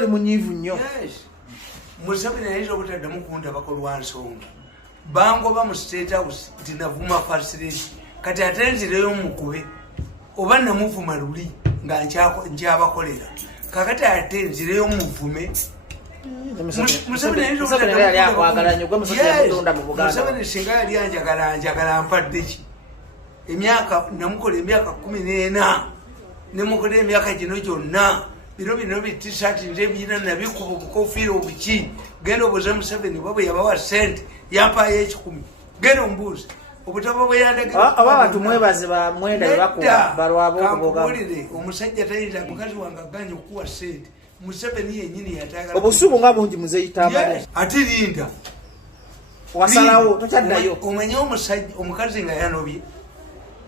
munyivu nnyo. Museveni yayinza obutaddamu kundabako lwa nsonga bangoba mu State House nti navuma facility kati ate nzireyo mukube oba namuvuma luli nga nkyabakolera kakati ate nzireyo muvume. Museveni singa yali anjagala mpadde ki emyaka namukola emyaka 14 nemukola emyaka gino gyonna bino bitisati nze bina nabikuba obukofiira obuki genda obuze Museveni bwe yabawa sente yampayo 10 genda ombuuze obutaba bwe yandagira abantu mwebaze ba mwenda bakuba balwabo okuboga omusajja tayinza mukazi wange aganye okuwa sente Museveni yennyini yatagala obusubu nga bungi muzeyitambale ate linda wasalawo tokyaddayo omanye omusajja omukazi nga yanobye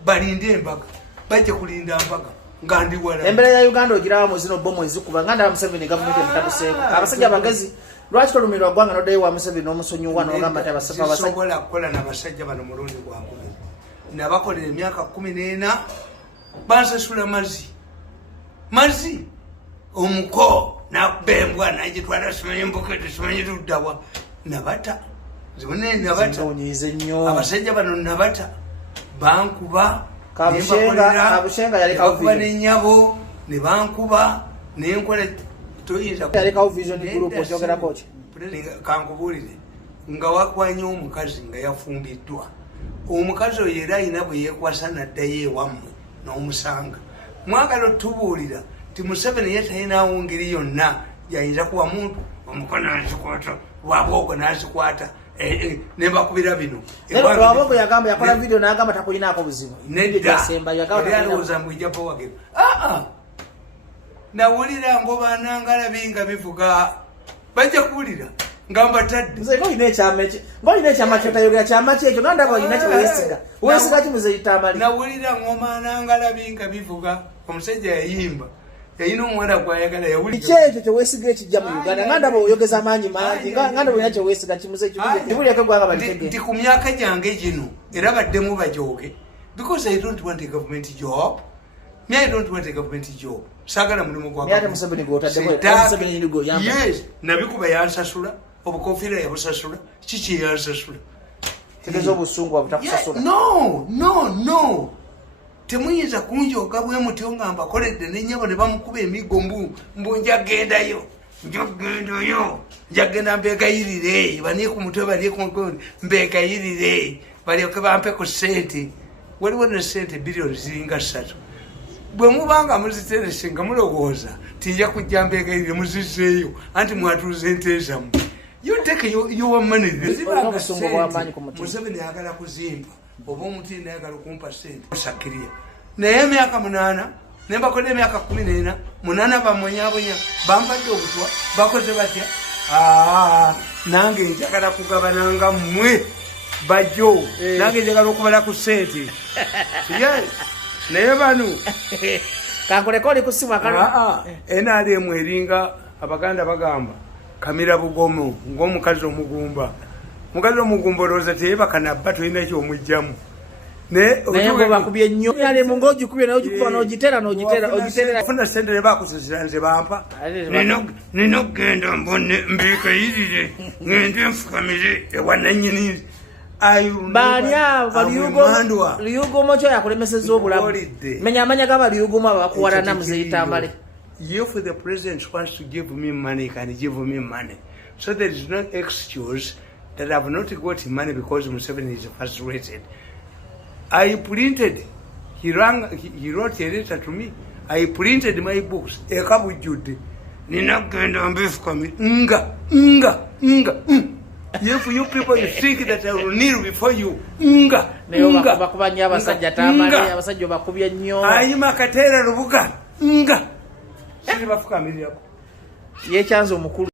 balinde embaga bajja kulinda mbaga ngandi wala embera ya Uganda ogirawo muzino bomo ezikuba nganda Museveni government emutabuseeko abasajja bagezi lwaki tolumirwa gwanga nodayo wa Museveni omusonyiwa n'ogamba ati abasajja basobola kukola n'abasajja bano mulundi gwakubiri nabakolera emyaka 14 bansasula mazi omuko nabembwa nagitwala simanyi mbukete simanyi tuddawa nabata zibone nabata abasajja bano nabata bankuba Kabushenga yalekawo vision nenyabo ne bankuba nenkola toyinza yalekawo vision group okyogera koki kankubulire nga wakwanye omukazi nga yafumbiddwa omukazi oyo era ayina bwe yekwasa naddayo ewammwe n'omusanga mwagala otubuulira ti Museveni yatayinawo ngeri yonna yayinza kuwa muntu omukono nazikwata wabwogo nazikwata nebakubira bino lwabwogo yagamba yakola video nagamba takuyinaako buzibu neddaoza mbwijjapo wagero nawulira ngobanangala binga bivuga bajja kuwulira ngamba tadde ngolina ekyama kyotayogera kyama kyekyo nandaba olina kyewesiga kimuzeyitamali nawulira ngomanangala binga bivuga omusajja yayimba yayina omwana gwayagala yawulikyekyo kyewesiga ekijja mu Uganda ngandaba oyogeza amaanyi mangi ngandaba olina kyewesiga kimuzekibuliako eggwanga balitege nti ku myaka gyange gino era baddemu bajooge because I don't want a government job. I don't want a government job. Sagala mulimu gwa yes nabikuba yansasula obukofiira yabusasula kiki yansasula tegezo obusungu abutakusasula no temuyinza kunjoga bwe mutyo nga mbakoledde nenyabo ne bamukuba emigo mbunjagendayo njagenda mbegayirire bani ku mutwe bali ku mbegayirire balyoke bampe ku sente waliwo ne sente bilioni ziringa 3 bwe mubanga muziterese nga mulowooza tijja kujja mbegayirire muzizeeyo anti mwatuuze ente zammwe you take your money Museveni ayagala kuzimba oba omuti nayagala okumpa sente osakiriya naye emyaka 8 nembakola emyaka 14 8 bamwonyabonya bampadde obutwa bakoze batya nange njagala kugabananga mmwe bajjo nange njagala okubala ku sente naye bano kankoleko oli kusiba NRM eringa abaganda bagamba kamira bugomo ng'omukazi omugumba mukazi omugumba olowooza teyebaka nabba tolina kyomugjamu naye bakubye nnyo NRM ng'ogikubye naye ogikuba n'ogiterera funa sente ne bakusasira nze bampa nina okgenda mbone mbekayirire ngende nfukamire ewananyini baliyugomo kyo yakulemeseza obulamu menya amanya gabaliyugomo abakuwalana muzeyitambale. If the president wants to give me money, he can give me money. So there is no excuse that I have not got money because Museveni is frustrated. I printed, he wrote a letter to me. I printed my books. Ekabujjude. Nina genda mbifukami. If you people you think that I will kneel before you, bakubanya abasajja tamale abasajja bakubye nnyo. Ayima kateera lubuga. Siri bafukamirira. Ye kyanzo omukulu